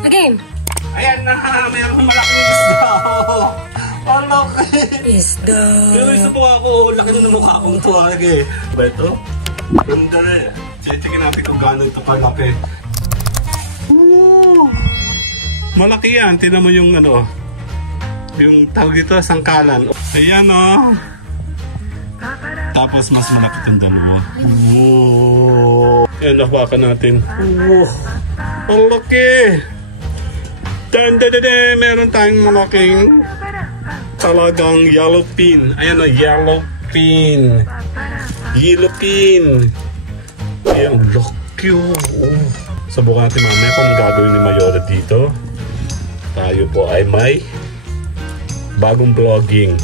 Again. Ayan na, mayroong malaking isda. Ang laki. Isda. Pero isa po ako, laki na ng mukha akong tuwag eh. Ba ito? Ganda eh. Check natin kung gano'n ito kalaki. Malaki yan. Tinan mo yung ano, yung tawag dito, sangkalan. Ayan o. Tapos mas malaki itong dalawa. Ayan, nahawakan natin. Ang laki. Meron tayong malaking talagang yellowfin. Ayan o, yellowfin. Yellowfin. Ayan, laki o. Subukan natin mamaya kung gagawin ni Mayora dito. Tayo po ay may bagong vlogging.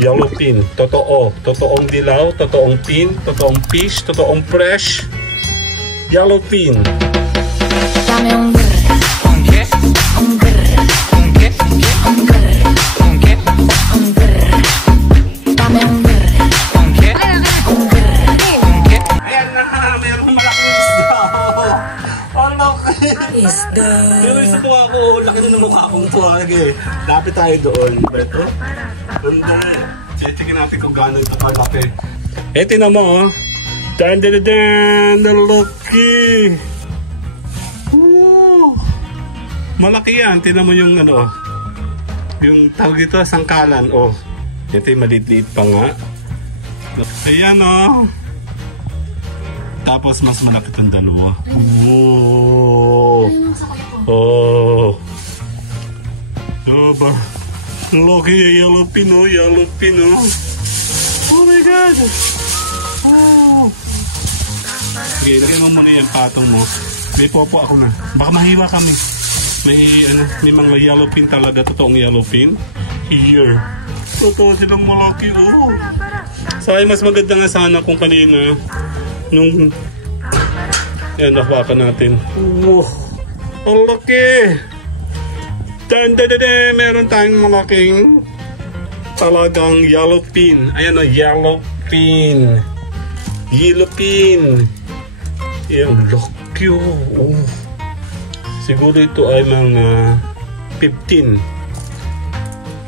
Yellowfin. Totoo. Totoong dilaw, totoong pin, totoong fish, totoong fresh. Yellowfin. Isda. Pero isa po ako, laki na ng mukha akong tuwag eh. Lapit tayo doon. Beto? Ganda eh. Check natin kung gano'n ito kalaki. Eh, tinan mo oh. Dan. Nalaki. Malaki yan. Tinan mo yung ano. Yung tawag ito, sangkalan. Oh. Ito yung maliit-liit pa nga. Ayan oh. Tapos mas malaki itong dalawa. Oh. Diba? Laki yung yellowfin oh. Yellowfin oh. Oh my God. Oh. Okay, lagyan mo muna yung patong mo. May popo ako na. Baka mahiwa kami. May mga yellowfin talaga. Totoong yellowfin. Here. Totoo silang malaki oh. Saka mas maganda nga sana kung kanina. Nung yan, nahawakan natin. Ang laki. Meron tayong malaking talagang yellowfin. Ayan o, yellowfin. Yellowfin. Yan, laki o. Siguro ito ay mga 15.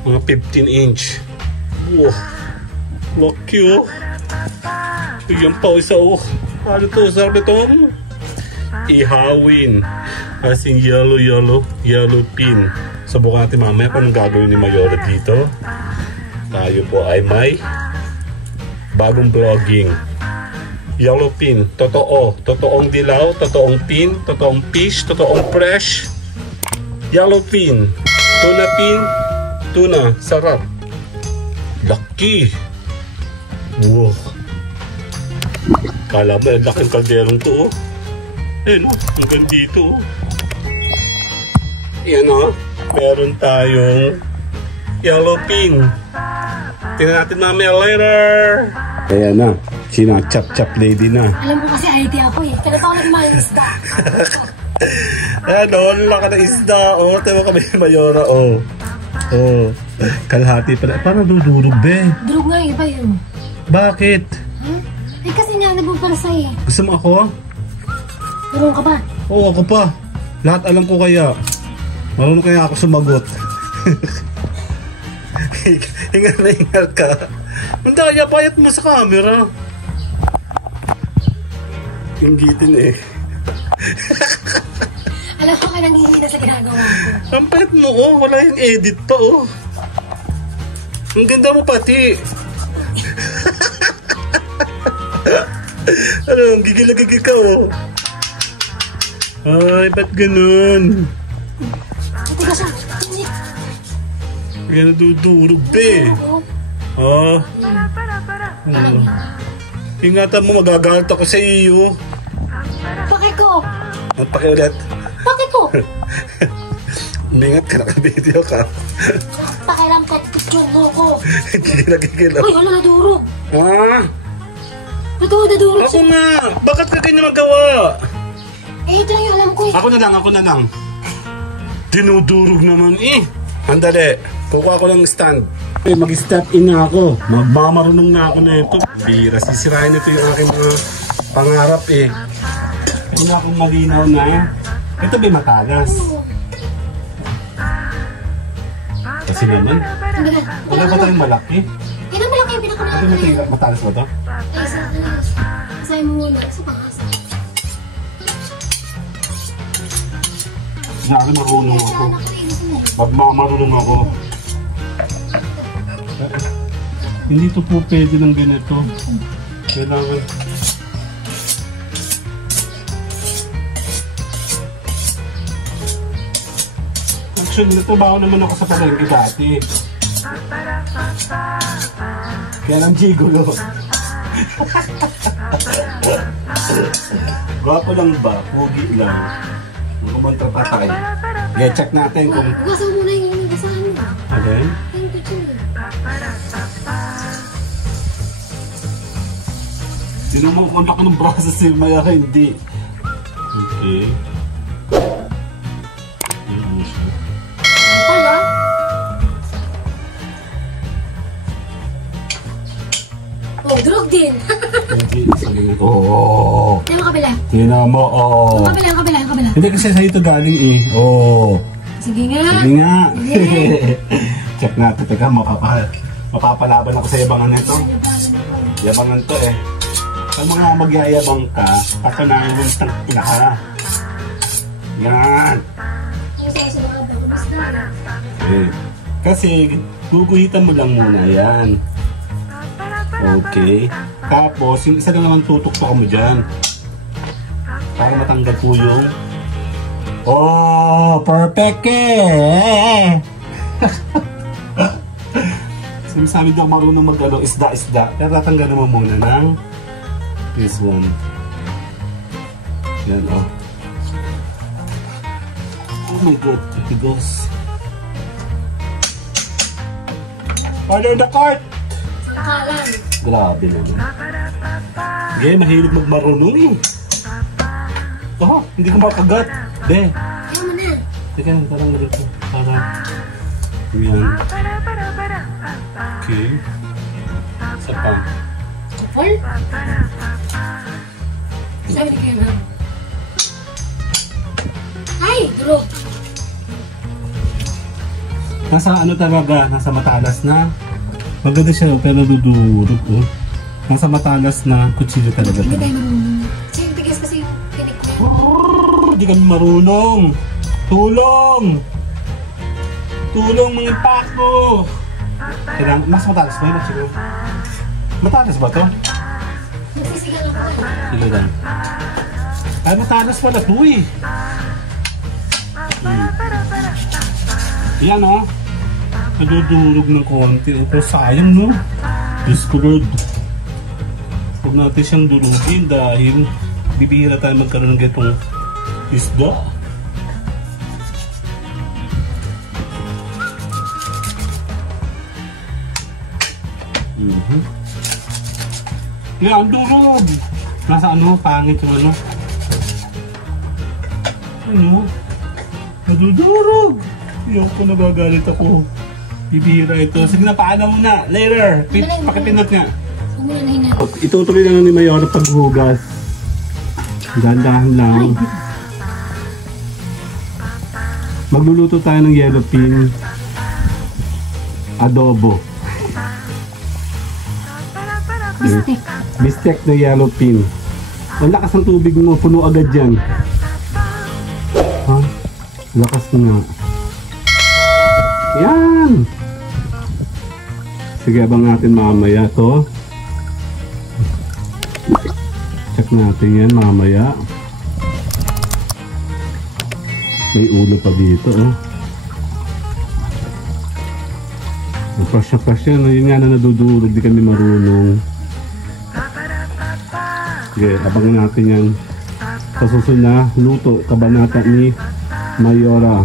Mga 15 inch. Wow. Laki o. Yan pa isa o. Ano to? Sabi itong ihawin. As in yellowfin. Subukan natin mamaya kung anong gagawin ni Mayora dito. Tayo po ay may bagong vlogging. Yellowfin. Totoo. Totoong dilaw, totoong pin, totoong fish, totoong fresh. Yellowfin. Tuna pin. Tuna. Sarap. Laki. Wow. Kala mo, laking kalderong to, oh. Ayan, oh. Hanggang dito, oh. Ayan, oh. Meron tayong yellowfin. Tingnan natin mamaya later. Ayan na. Chop lady na. Alam ko kasi ID ako, eh. Kaya pa ako nagmahal isda. Ayan, oh. Laka ng isda, oh. Tayo kami ni Mayora, oh. Oh. Kalahati pala. Parang dudurog, be. Durog nga, iba yun. Bakit? Eh kasi nga, nabubara eh. Gusto mo ako? Marunong ka ba? Oo, ako pa. Lahat alam ko kaya. Marunong kaya ako sumagot. Hingal na hingal ka. Ang daya, bayat mo sa camera. Inggitin eh. Alam ko ka nanghihina sa ginagawa ko. Ang pait mo oh, wala yung edit pa oh. Ang ganda mo pati. Ano, gigil-gigil ka oh. Ay, ba't ganun? Ito ka siya. Ganun dudurog be. Ah. Ingatan mo, magagalit ako sa iyo. Bakit ko? Pakiulit. Bakit ko? Umingat ka, naka-video ka. Pakilampet picture mo ko. Gigil-gigil oh. Uy, ano nadurog? Ah? Nadurog Ako nga! Bakit ka ganyan magawa? Eh, ito lang yung alam ko eh. Ako na lang. Dinudurog naman eh. Andali, kukuha ko ng stand. Mag-step in na ako. Magmamarunong na ako na ito. Bira, sisirain ito yung aking mga pangarap eh. Hindi na akong malinaw na Ito ba matalas? Oo. Kasi naman, Hindi ka. wala ba tayong malaki? Yan ang malaki yung Ito pinakamalaki. matalas ba to? Ay, isa. Isay mo muna. Isa pa. Lagi marunong ako. Marunong ako. Hindi to po pwede ng ganito. Kailangan. Actually, natabaho naman ako sa palengke dati. Kaya lang gigolo. Gwapo lang ba? Pogi lang. Magkabanta pa tayo. Yeah, check natin kung... Hugasan mo muna yung hugasan mo. Okay? Yung kitchen. Sinumukunta ko ng braso si Maya ka, hindi. Okay. Ayun siya. Pala? Oh, drug din. Hindi, sabi nga. Oo. Yung kabila. Tingnan mo, oo. Yung kabila, yung kabila, yung kabila. Hindi kasi sa ito galing eh. Oo. Sige nga. Sige nga. Yeah. Check natin. Teka, mapapalaban ako sa yabangan nito. Yabangan to eh. Sa mga magyayabang ka, patunayan mo yung pinaka. Yan. Yung sa mga bagus na. Eh. Kasi, guguhitan mo lang muna yan. Okay. Tapos, yung isa na naman tutuktok mo dyan. Para matanggal po yung... Oh, perfect eh! Sinasabi daw marunong mag-ano, isda-isda. Pero tatanggalin mo muna ng this one. Yan, oh. Oh my God, it goes. Order the cart! Sangkalan. Grabe naman. Sige, mahilig magmarunong eh. Oh, hindi ka makagat. De. Ayaw mo na. Teka, parang ganito. Parang... Yan. Okay. Isa pa. Kapal? Sabi kayo na. Ay, drug. Nasa ano talaga, nasa matalas na. Maganda siya pero dudurog. Oh. Nasa matalas na kutsilyo talaga. Hindi tayo marunong. Kasi yung tigas kasi yung tinik ko. Hindi kami marunong. Tulong! Tulong mga impacto! Kailangan, mas matalas ba yun? Siguro. Matalas ba to? Nagsisigan ako. Sige lang. Ay, matalas pala to eh. Yan oh. Nadudurog ng konti. Pero sayang no. Diyos ko Lord. Huwag natin siyang durugin dahil bibihira tayo magkaroon ng getong isda. Yan, durog. Nasa ano, pangit yung ano. Ano? Nadudurog. Yung ko nagagalit ako. Bibihira ito. Sige na, paalam mo na. Later. Pakipindot nga. Huwag mo na nahinan. Itutuloy lang ni Mayor paghugas. Dahan-dahan lang. Magluluto tayo ng yellow pin. Adobo. Bistek. Bistek na yellow pin. Ang lakas ng tubig mo. Puno agad yan. Ha? Lakas nga. Yan! Sige, abang natin mamaya to. Check natin yan mamaya. May ulo pa dito, oh. Fresh na fresh yan. Yun nga na nadudurog. Di kami marunong. Sige, abang natin yan. Sa susunod na luto, kabanata ni Mayora.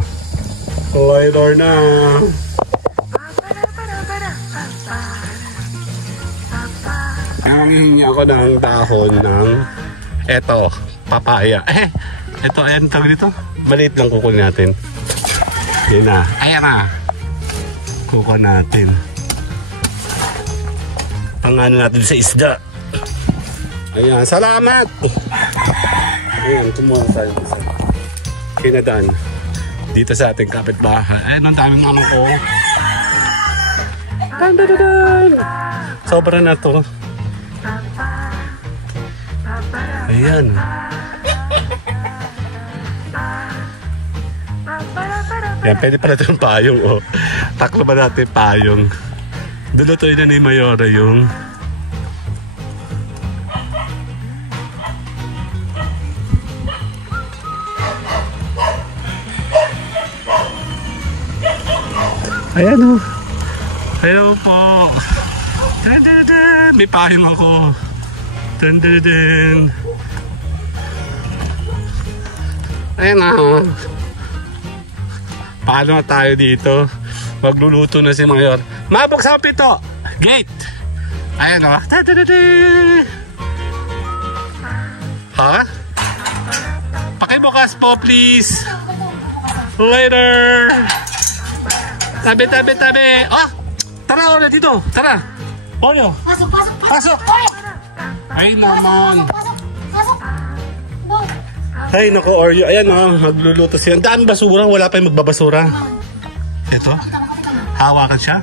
Later na! Nangihingi ako ng dahon ng eto, papaya. Ito, ayan, tawag dito. Maliit lang kukunin natin. Yan na. Ayan na. Kukunin natin. Pangano natin sa isda. Ayan, salamat! Ayan, kumuha tayo. Kinadan. Dito sa ating kapitbahay. Ayun, ang daming ano ko. Dan. Sobra na to. Ayan. Yan, pwede pala itong payong, oh. Taklo ba natin payong? Dulutoy na ni Mayora yung... Ayan, oh. Hello po. Dun. May payong ako. Dun. Ayan na, oh. Paano na tayo dito? Magluluto na si Mayor. Mabuksan ang pito! Gate! Ayan, o. Ha? Pakibukas po, please. Later! Tabi. Oh! Tara, Oreo, dito. Tara. Oreo. Pasok. Ay, naman. Pasok. Bong. Ay, naku, Oreo. Ayan, o. Magluluto siya. Ang daan basura. Wala pa yung magbabasura. Ito. Hawakan siya.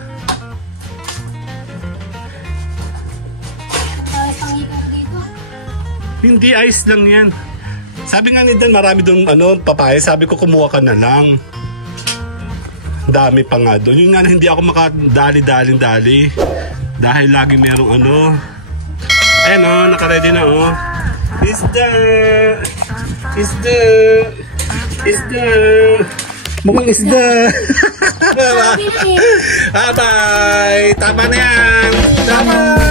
Hindi, ice lang yan. Sabi nga ni Dan, marami doon papaya. Sabi ko, kumuha ka na lang. Dami pa nga doon. Yun nga na hindi ako makadali. Dahil lagi merong Ayan, nakaready na, Isda. Mukhang isda. Bye-bye. Tama na yan. Bye-bye.